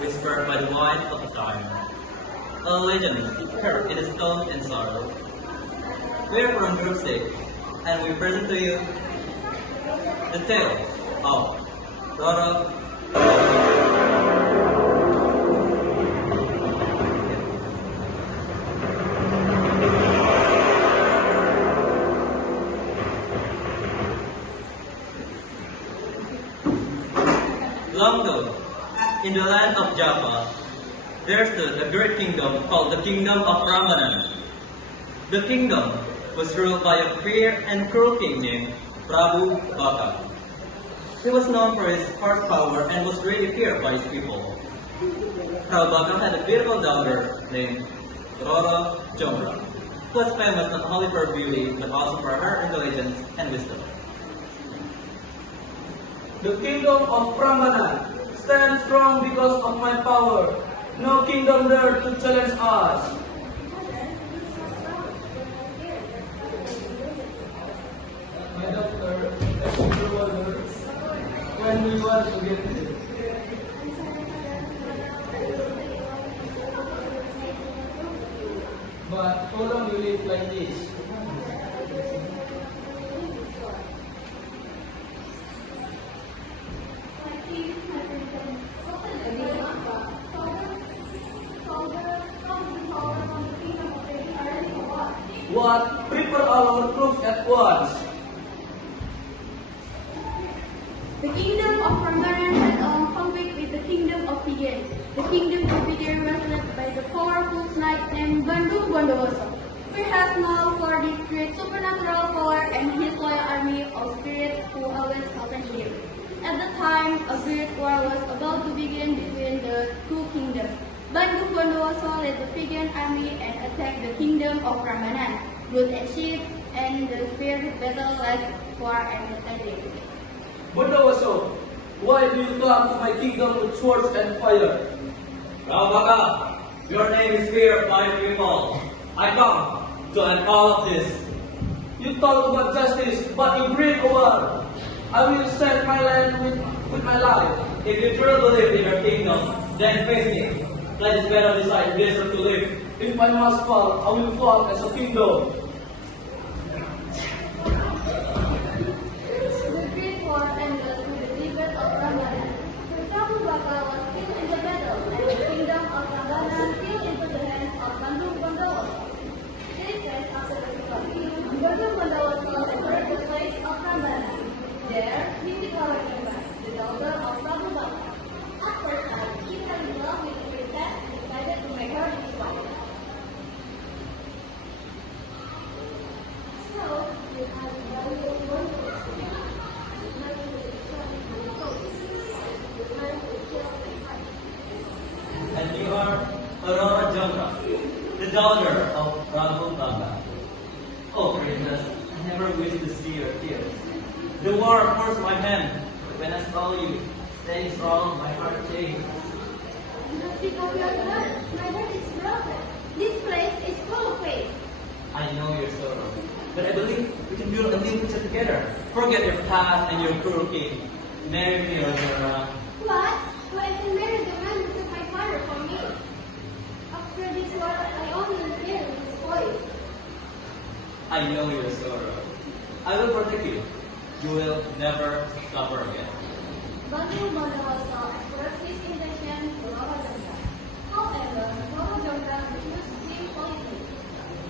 whispered by the wind of the time. A legend carved in stone and sorrow. We are from Group 6, and we present to you the tale of Roro. Long ago, in the land of Java, there stood a great kingdom called the Kingdom of Prambanan. The kingdom was ruled by a fierce and cruel king named Prabu Baka. He was known for his horsepower and was really feared by his people. Prabu Baka had a beautiful daughter named Roro Jomra, who was famous not only for her beauty but also for her intelligence and wisdom. The kingdom of Prambanan stands strong because of my power. No kingdom dare to challenge us. My doctor, when we want to get it. But how long you live like this? What? Prepare our troops at once. The kingdom of Prambanan had a conflict with the kingdom of Pigen. The kingdom of Pigen was led by the powerful knight named Bandung Bondowoso. We have known for this great supernatural power and his loyal army of spirits who always helped him. At the time, a great war was about to begin between the two kingdoms. Bandung Bondowoso led the Pigen army and attacked the kingdom of Prambanan. Blood and ships and the fierce battle lasted for an eternity. Bondowoso, why do you come to my kingdom with swords and fire? Baka, your name is feared by people. I come to end all of this. You talk about justice, but you break a war. I will save my land with my life. If you truly believe in your kingdom, then face me. Let us better decide who deserves to live. If I must fall, I will fall as a kingdom. The great war ended with the defeat of Prambanan. Prabu Baka was killed in the battle, and the kingdom of Prambanan fell into the hands of Bandung Bondowoso. 3 days after the victory, Bandung Bondowoso entered the place of Prambanan. There, he declared Jomra, the daughter of Prabu Baka. After that, he fell in love with the princess and decided to make her his wife. So, you have a very wonderful And you are Aurora Jomra, the daughter of Prabu Baka. Oh, princess, I never wish to see your tears. The war forced my hand. When I saw you, staying strong, my heart changed. Don't think of your blood. My heart is broken. This place is full of pain. I know your sorrow, but I believe we can build a new future together. Forget your past and your cruel king. Marry me, Aurora. What? Well, I can marry the man who took my father from me. After this war, I only hear his voice. I know your sorrow. I will protect you. You will never suffer again. Bandung Bondowoso expressed his intention to Roro Jomra. However, Roro Jomra refused to see politics.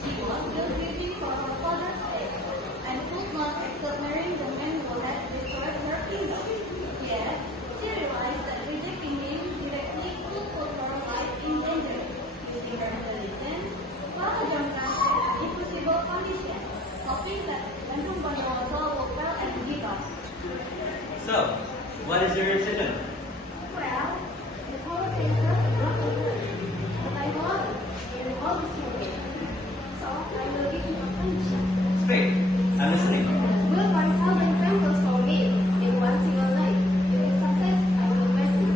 She was still grieving for her father's death and could not accept marrying the man who had destroyed her kingdom. Yet, she realized that rejecting him directly could put her life in danger. Using her intelligence, Roro Jomra set an impossible condition, hoping that Bandung Bondowoso would fail and give up. So, what is your decision? Well, the power painter brought the word, but I know it will always be so I will give you a condition. Speak. I'm listening. Build 1,000 temples for me in one single night. If it's success, I will bless you.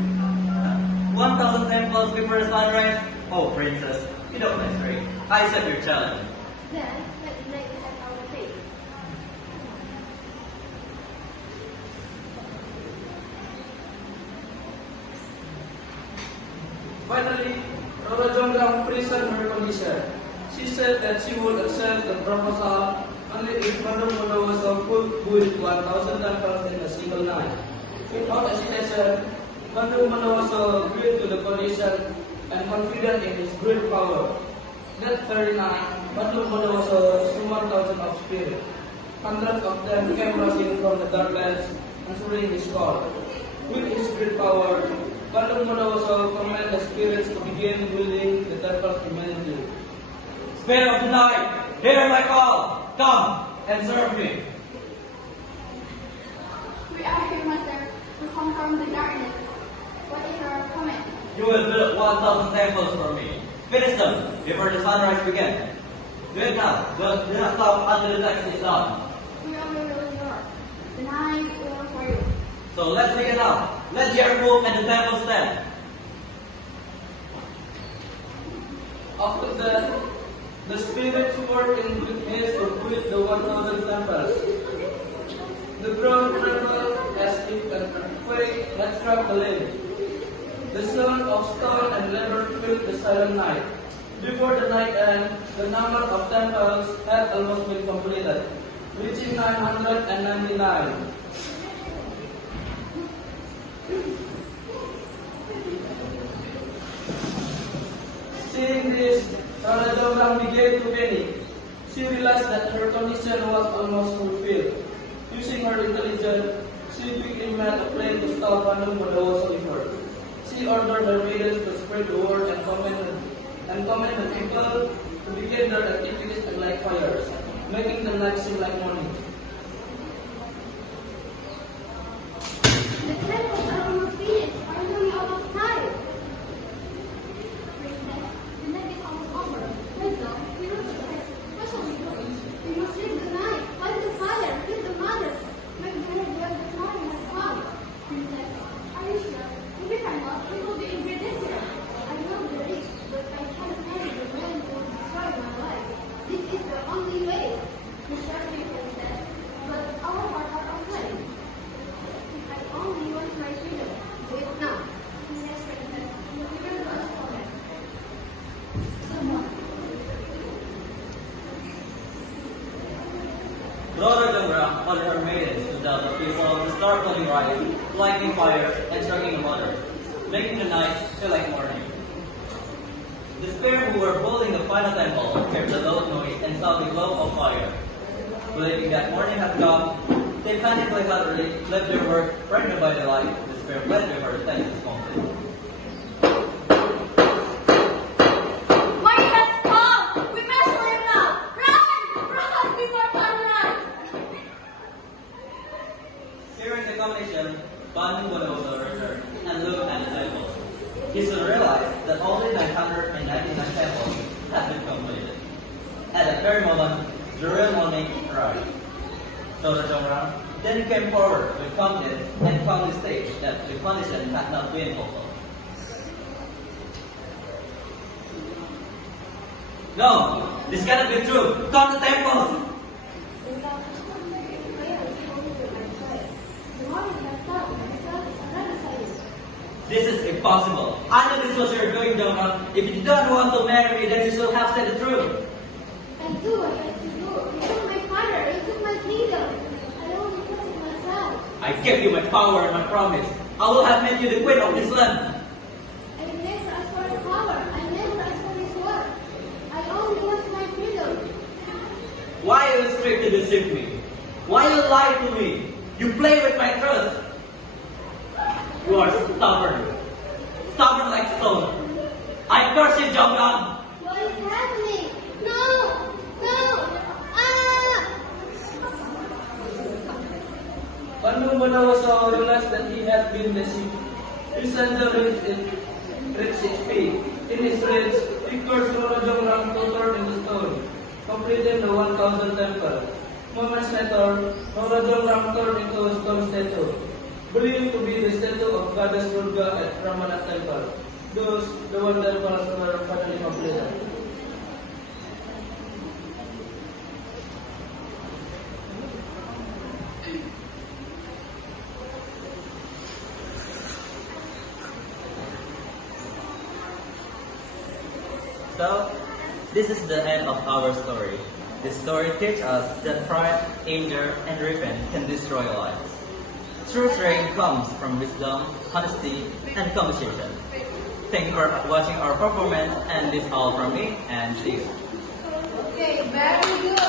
1,000 temples before the sunrise? Oh, princess, you don't mess right. I accept your challenge. Then, let the night set our fate. Finally, Rora Jongrang presented her condition. She said that she would accept the proposal only if Bandung Bondowoso could build 1,000 temples in a single night. Without hesitation, Bandung Bondowoso agreed to the condition and confident in his great power. That very night, Bandung Bondowoso summoned thousands of spirits. Hundreds of them came rushing from the darkness, answering his call. With his great power, Bandung Bondowoso commanded the spirits to begin building the temple immediately. Spirit of the night, hear my call. Come and serve me. We are here, Master, to come from the darkness. What is your comment? You will build 1,000 temples for me. Finish them before the sunrise begins. Do it now. Do not stop until the text is done. We are really yours. The night will for you. So let's begin now. Let the earth move and the temple stand. After that, the spirits worked in good haste to build the 1,000 temples. The ground trembled as if an earthquake had struck the land. The sound of stone and leather filled the silent night. Before the night ended, the number of temples had almost been completed, reaching 999. Seeing this, Rora Jongrang began to panic. She realized that her condition was almost fulfilled. Using her intelligence, she quickly made a plan to stop Bandung Bondowoso effort. She ordered her maidens to spread the word and command the people to begin their activities and light fires, making the night seem like morning. The temples are almost finished. Are you almost tired? Princess, the night is almost over. Let's go. We know the place. What shall we do? We must live the night. Light the fire. Feed the mothers. Make the head when the morning has come. Princess, are you sure? If we cannot, we will be in great danger. I know the risk, but I can't marry the man who will destroy my life. This is the only way. We shall be princess, but our hearts are aflame. If I only want my freedom, do it now. Yes, princess, you will not forget. Someone. Rora Jongrang ordered her maidens to tell the people to start building rice, lighting fires, and striking the water, making the night feel like morning. The spirits who were building the final temple heard the loud noise and saw the glow of fire. Believing that morning had come, they panically hurriedly left their work, frightened by the light. The spirit fled before the tent was mounted. Morning has come! We must leave now! Run! Run before sunrise! Hearing the combination, Bandung Bondowoso returned and looked at the temple. He soon realized that only 999 temples had been completed. At that very moment, the real morning arrived. Rora Jongrang then came forward with confidence and calmly stated that the condition had not been fulfilled. No, this cannot be true. Count the temples! This is impossible. I know this was your doing, Jongrang. If you don't want to marry me, then you should have said the truth. I do what I have to do. You took my father, you took my kingdom. I only protect myself. I gave you my power and my promise. I will have made you the queen of this land. I never asked for the power. I never asked for this work. I only want my freedom. Why you strive to deceive me? Why you lie to me? You play with my trust. You are stubborn. Stubborn like stone. I curse you, Jongrang. What is happening? No! No! Ah! Bandung Bondowoso realized that he had been deceived. His center reached its peak. In his rage, he cursed Rora Jongrang to turn into stone, completing the 1,000 temple. Moments later, Rora Jongrang turned into a stone statue, believed to be the statue of Goddess Durga at Prambanan Temple. Thus, the 1 temples were finally completed. So, this is the end of our story. This story teaches us that pride, anger, and revenge can destroy lives. True strength comes from wisdom, honesty, and conversation. Thank you for watching our performance, and this is all from me, and see you. Okay, very good.